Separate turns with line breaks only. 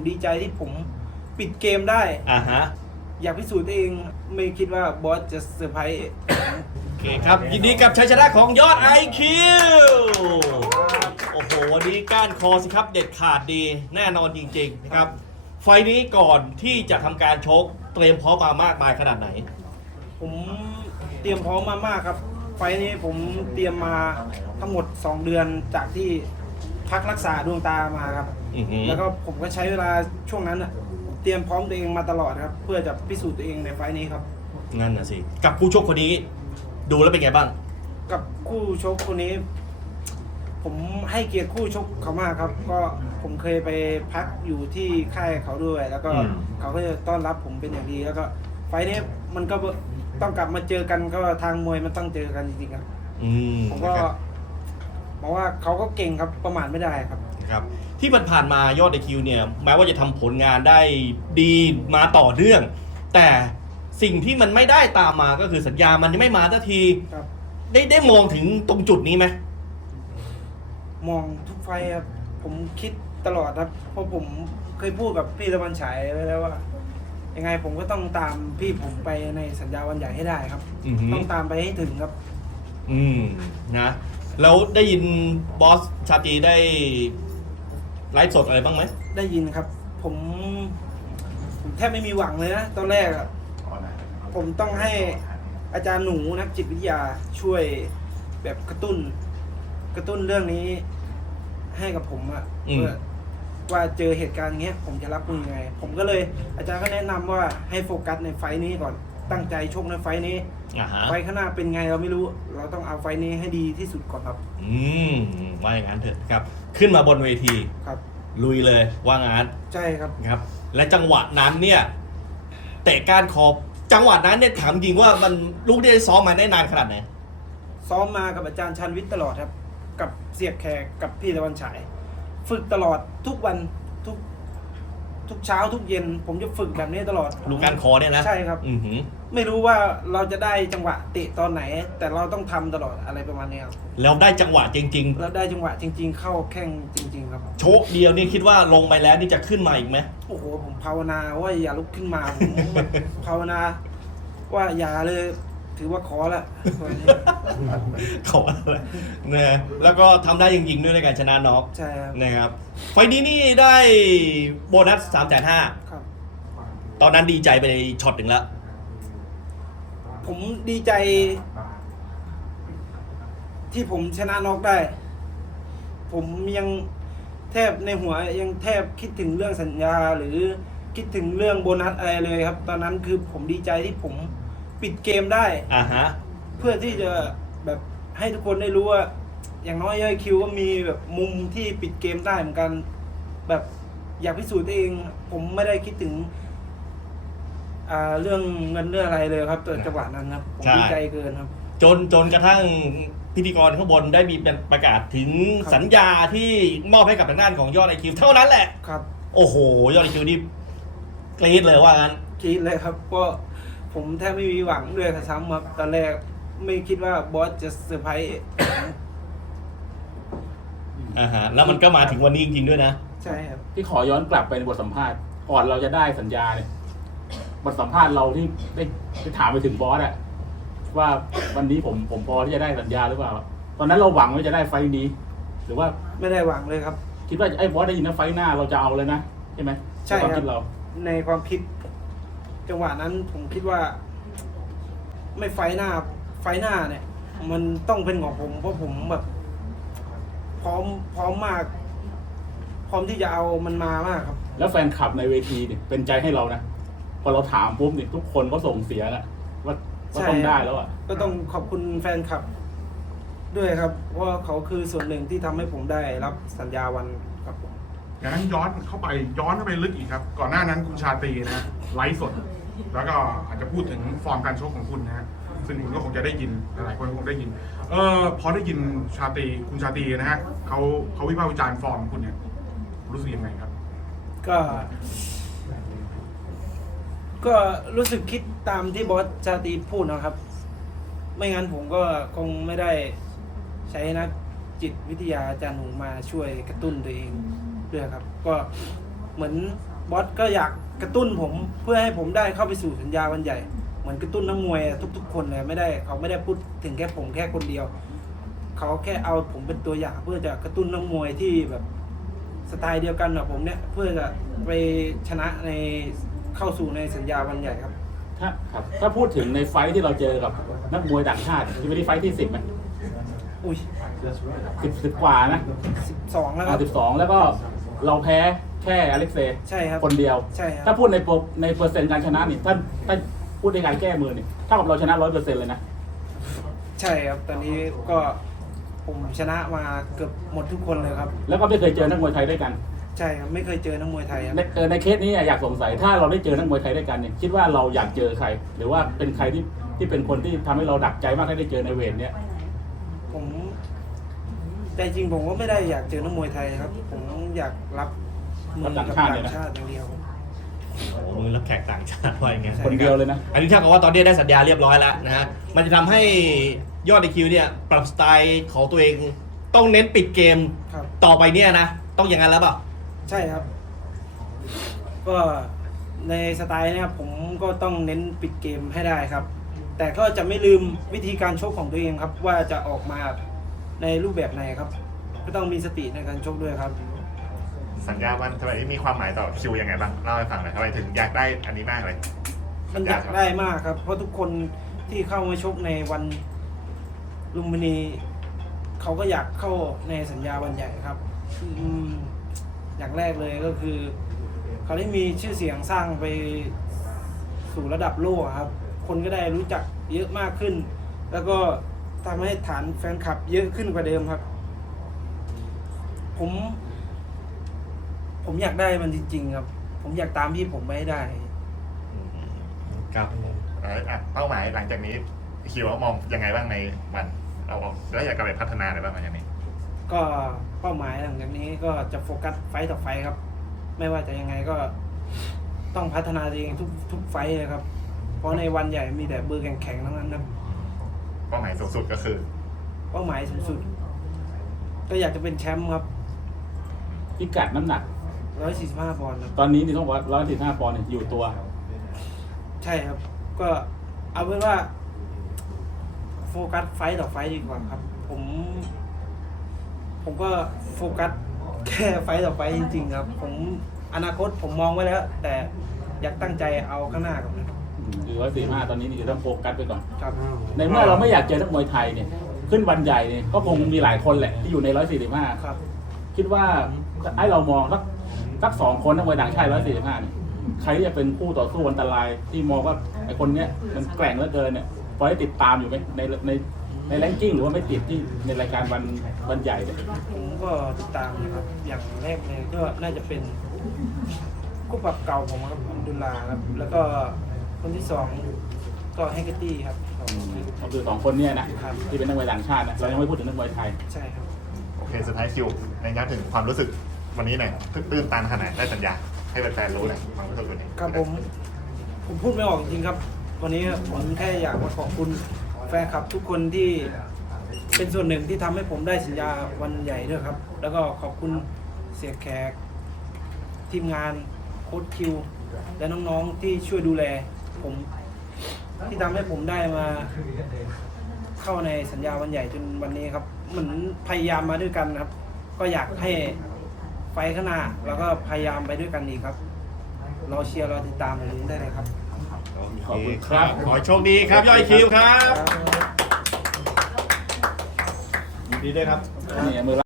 ดีใจที่ผมปิดเกมได้อยากพิสูจน์ตัวเองไม่คิดว่าบอสจะเซอร์ไพรส์
โอเคครับยินดีกับชัยชนะของยอด IQ โอ้โหวันนี้ก้านคอสิครับเด็ดขาดดีแน่นอนจริงๆนะครับไฟนี้ก่อนที่จะทำการชกเตรียมพร้อมมามากมายขนาดไหน
ผมเตรียมพร้อมมามากครับไฟนี้ผมเตรียมมาทั้งหมด2เดือนจากที่พักรักษาดวงตามาครับแล้วก็ผมก็ใช้เวลาช่วงนั้นเตรียมพร้อมตัวเองมาตลอดครับเพื่อจะพิสูจน์ตัวเองในไฟนี้ครับ
งั้นนะสิกับคู่ชกคนนี้ดูแล้วเป็นไงบ้าง
กับคู่ชกคนนี้ผมให้เกียรติคู่ชกเขามากครับก็ผมเคยไปพักอยู่ที่ค่ายเขาด้วยแล้วก็เขาก็จะต้อนรับผมเป็นอย่างดีแล้วก็ไฟนี้มันก็ต้องกลับมาเจอกันก็ทางมวยมันต้องเจอกันจริงๆครับผมก็บอกว่าเขาก็เก่งครับประมาทไม่ได้ครับ
ครับที่ผ่านมายอด IQ เนี่ยแม้ว่าจะทำผลงานได้ดีมาต่อเนื่องแต่สิ่งที่มันไม่ได้ตามมาก็คือสัญญามันยังไม่มาสักทีได้มองถึงตรงจุดนี้ไหม
มองทุกไฟครับผมคิดตลอดครับเพราะผมเคยพูดกับพี่ตะวันฉายไว้แล้วว่ายังไงผมก็ต้องตามพี่ผมไปในสัญญาวันใหญ่ให้ได้ครับต้องตามไปให้ถึงครับ
นะแล้วได้ยินบอสชาตรีได้ไลฟ์สดอะไรบ้างไหม
ได้ยินครับผมแทบไม่มีหวังเลยนะตอนแรกผมต้องให้อาจารย์หนูนักจิตวิทยาช่วยแบบกระตุ้นเรื่องนี้ให้กับผมเพื่อว่าเจอเหตุการณ์อย่างเงี้ยผมจะรับมือยังไงผมก็เลยอาจารย์ก็แนะนำว่าให้โฟกัสในไฟนี้ก่อนตั้งใจชกในไฟนี้ไฟข้างหน้าเป็นไงเราไม่รู้เราต้องเอาไฟนี้ให้ดีที่สุดก่อนครับ
ว่าอย่างนั้นเถอะครับขึ้นมาบนเวที
ครับ
ลุยเลยว่างาน
ใช่ครับ
ครับและจังหวะนั้นเนี่ยเตะก้านคอจังหวะนั้นเนี่ยถามจริงว่ามันลูกได้ซ้อมมาได้นานขนาดไหน
ซ้อมมากับอาจารย์ชันวิทย์ตลอดครับกับเสียบแขกกับพี่ตะวันฉายฝึกตลอดทุกวันทุกเช้าทุกเย็นผมจะฝึกแบบนี้ตลอด
ลูกก้านคอเนี่ยนะ
ใช่ครับไม่รู้ว่าเราจะได้จังหวะเตะตอนไหนแต่เราต้องทำตลอดอะไรประมาณนี้ครับ
แล้วได้จังหวะจริง
ๆแล้วได้จังหวะจริงๆเข้าแข้งจริงๆครับ
โชคเดียวนี่คิดว่าลงไปแล้วนี่จะขึ้นมาอีกไหม
โอ้โหผมภาวนาว่าอย่าลุกขึ้นมาผมภาวนาว่าอย่าเลยถือว่าขอละ
ขออะไรนะแล้วก็ทำได้จริงๆด้วยในการชนะน็อก
ใช่ครับ
นะครับไฟนี้นี่ได้โบนัส350,000
ครับ
ตอนนั้นดีใจไปช็อตหนึ่งแล้ว
ผมดีใจที่ผมชนะน็อกได้ผมยังแทบในหัวยังแทบคิดถึงเรื่องสัญญาหรือคิดถึงเรื่องโบนัสอะไรเลยครับตอนนั้นคือผมดีใจที่ผมปิดเกมได้เพื่อที่จะแบบให้ทุกคนได้รู้ว่าอย่างน้อยย่อยคิวก็มีแบบมุมที่ปิดเกมได้เหมือนกันแบบอยากพิสูจน์ตัวเองผมไม่ได้คิดถึงเรื่องเงินเรื่องอะไรเลยครับจังหวะนั้นครับผมดีใจเกินครับ
จนกระทั่งพิธีกรข้างบนได้มีประกาศถึงสัญญาที่มอบให้กับทางด้านของยอด IQ เท่านั้นแหละ
ครับ
โอ้โหยอด IQ นี่กรี๊ดเลยว่างั้น
กรี๊ดเลยครับก็ผมแทบไม่มีหวังด้วยซ้ำครับตอนแรกไม่คิดว่าบอสจะเซอร์ไพรส์
แล้วมันก็มาถึงวันนี้จริงๆด้วยนะ
ใช่ครับ
ที่ขอย้อนกลับไปในบทสัมภาษณ์ก่อนเราจะได้สัญญาเนี่ยบทสัมภาษณ์เราที่ได้ถามไปถึงบอสว่าวันนี้ผมพอที่จะได้สัญญาหรือเปล่าตอนนั้นเราหวังว่าจะได้ไฟนี้ หรือว่า
ไม่ได้หวังเลยครับ
คิดว่าไอ้บอสได้ยินนะไฟหน้าเราจะเอาเลยนะใช่ไหม
ใช่ครับในความคิดจังหวะนั้นผมคิดว่าไม่ไฟหน้าเนี่ยมันต้องเป็นของผมเพราะผมแบบพร้อมมากพร้อมที่จะเอามันมามากครับ
แล้วแฟนคลับในเวทีเนี่ยเป็นใจให้เรานะพอเราถามปุ๊บเนี่ยทุกคนก็ส่งเสียแล้วว่าต้องได้แล้ว
ก็ต้องขอบคุณแฟนคลับด้วยครับเพราะเขาคือส่วนหนึ่งที่ทำให้ผมได้รับสัญญาวันครับผม
อย่างนั้นย้อนเข้าไปลึกอีกครับก่อนหน้านั้นคุณชาตรีนะไลฟ์สดแล้วก็อาจจะพูดถึงฟอร์มการชกของคุณนะฮะซึ่งคุณก็คงจะได้ยินหลายคนคงได้ยินพอได้ยินคุณชาตรีนะฮะเขาวิพากษ์วิจารณ์ฟอร์มคุณเนี่ยรู้สึกยังไงครับ
ก็รู้สึกคิดตามที่บอสชาตรีพูดนะครับไม่งั้นผมก็คงไม่ได้ใช้นักจิตวิทยาอาจารย์หนูมาช่วยกระตุ้นตัวเองด้วยครับก็เหมือนบอสก็อยากกระตุ้นผมเพื่อให้ผมได้เข้าไปสู่สัญญาวันใหญ่เหมือนกระตุ้นนักมวยทุกๆคนเลยไม่ได้เขาไม่ได้พูดถึงแค่ผมแค่คนเดียวเขาแค่เอาผมเป็นตัวอย่างเพื่อจะกระตุ้นนักมวยที่แบบสไตล์เดียวกันกับผมเนี่ยเพื่อจะไปชนะในเข้าสู่ในสัญญาวันใหญ่ครับ
ถ้าพูดถึงในไฟท์ที่เราเจอกับนักมวยต่างชาติที่ไม่ได้ไฟท์ที่ 10ไหม
อุ้ย
สิบกว่านะ
12แล้วครับ
12แล้วก็เราแพ้แค่อเล็กเซย์
ใช่ครับ
คนเดียว
ใช่ครับ
ถ้าพูดในเปอร์เซ็นต์การชนะนี่ถ้าพูดในการแก้มือนี่เท่ากับเราชนะ 100% เลยนะ
ใช่ครับตอนนี้ก็ผมชนะมาเกือบหมดทุกคนเลยครับ
แล้วก็ไม่เคยเจอนักมวยไทยด้วยกัน
ใช่ครับไม่เคยเจอนักมวยไทยครับ
ในเคสนี้อยากสงสัยถ้าเราได้เจอนักมวยไทยด้วยกันเนี่ยคิดว่าเราอยากเจอใคร หรือว่าเป็นใครที่เป็นคนที่ทำให้เราดักใจมากให้ได้เจอในเวทเนี้ย
ผมแต่จริงผมก็ไม่ได้อยากเจอนักมวยไทยครับ ผมอยากรับมือกับต่างชาติอย่างเดียว
มือรับแขกต่างชาติว่าอย่างเงี้ย
คนเดียวเลยนะ
อันนี้เท่ากับว่าตอนนี้ได้สัญญาเรียบร้อยแล้วนะฮะมันจะทำให้ยอด IQ เนี่ยปรับสไตล์ของตัวเองต้องเน้นปิดเกม
ครับ
ต่อไปเนี่ยนะต้องอย่างนั้นแล้วเปล่า
ใช่ครับ ก็ในสไตล์เนี้ยผมก็ต้องเน้นปิดเกมให้ได้ครับ แต่ก็จะไม่ลืมวิธีการชกของตัวเองครับ ว่าจะออกมาในรูปแบบไหนครับ ก็ต้องมีสติในการชกด้วยครับ
สัญญาวันทำไมมีความหมายต่อคิวยังไงบ้างเล่าให้ฟังหน่อยทำไมถึงอยากได้อันนี้มากเลย
มันอยากได้มากครับ เพราะทุกคนที่เข้ามาชกในวันลุมพินีเขาก็อยากเข้าในสัญญาวันใหญ่ครับอย่างแรกเลยก็คือ เขาได้มีชื่อเสียงสร้างไปสู่ระดับโลกครับ คนก็ได้รู้จักเยอะมากขึ้น แล้วก็ทำให้ฐานแฟนคลับเยอะขึ้นกว่าเดิมครับ ผมอยากได้มันจริง ๆ ครับ ผมอยากตามที่ผมไม่ได้
ครับ
เป้าหมายหลังจากนี้คิวมองยังไงบ้างในวันเราแล้วอยากจะไปพัฒนาอะไรบ้างอย่างนี้
ก็เป้าหมายหลังจากนี้ก็จะโฟกัสไฟต์ต่อไฟต์ครับ ไม่ว่าจะยังไงก็ต้องพัฒนาตัวเองทุกไฟต์เลยครับ เพราะในวันใหญ่มีแต่เบอร์แข็งๆทั้งนั้นครับ
เป้าหมายสูงสุดก็คือ
เป้าหมายสูงสุด ก็อยากจะเป็นแชมป์ครับ
พิกัดน้ำหนัก
145 ปอนด์ครับ
ตอนนี้นี่ต้องบอกว่า145 ปอนด์เนี่ยอยู่ตัว
ใช่ครับ ก็เอาเป็นว่าโฟกัสไฟต์ต่อไฟต์ดีกว่าครับ ผมก็โฟกัสแค่ไฟต์ต่อไฟต์จริง ๆ ครับ ผมอนาคตผมมองไว้แล้ว แต่อยากตั้งใจเอาข้างหน้าก่อนนะครับ
คือ145ตอนนี้นี่คือต้องโฟกัสไปก่อน
ครับ
ในเมื่อเราไม่อยากเจอนักมวยไทยเนี่ยขึ้นวันใหญ่เนี่ยก็คงมีหลายคนแหละที่อยู่ใน145
ครับ
คิดว่าไอ้เรามองสัก2 คนนักมวยต่างชาติ145เนี่ยใครที่จะเป็นคู่ต่อสู้อันตรายที่มองว่าไอ้คนเนี้ยมันแกร่งเหลือเกินเนี่ยพอได้ติดตามอยู่ไหมในแรงกิ้งหรือว่าไม่ติดที่ในรายการวันใหญ่เนี่ย
ผมก็ติดตามนะครับ อย่างแรกเลยก็น่าจะเป็นคู่ปรับเก่าผมครับอัมดุลลาครับ แล้วก็คนที่สองก็เฮกเกอร์ตี้ครับ
ก็คือ2 คนเนี่ยนะครับ ที่เป็นนักมวยต่างชาตินะเรายังไม่พูดถึงนักมวยไทย
ใช่ครับ
โอเคสุดท้ายคิวในย้ำถึงความรู้สึกวันนี้หน่อยตื้นตันขนาดได้สัญญาให้แฟนๆรู้หน่อยความรู้สึกวันนี้
ครับผมพูดไม่ออกจริงๆครับ วันนี้ผมแค่อยากมาขอบคุณแฟนคลับทุกคนที่เป็นส่วนหนึ่งที่ทำให้ผมได้สัญญาวันใหญ่ด้วยครับ แล้วก็ขอบคุณเสียแขกทีมงานโค้ชคิว และน้องๆที่ช่วยดูแลผมที่ทำให้ผมได้มาเข้าในสัญญาวันใหญ่จนวันนี้ครับเหมือนพยายามมาด้วยกันครับ ก็อยากให้ไฟข้างหน้าแล้วก็พยายามไปด้วยกันอีกครับรอเชียร์รอติดตามแบบนี้ได้เลยครับ
ขอบคุณครับ
ขอให้โชคดีครับยอด IQ ครับยินดีด้วยครับ
นี่มือ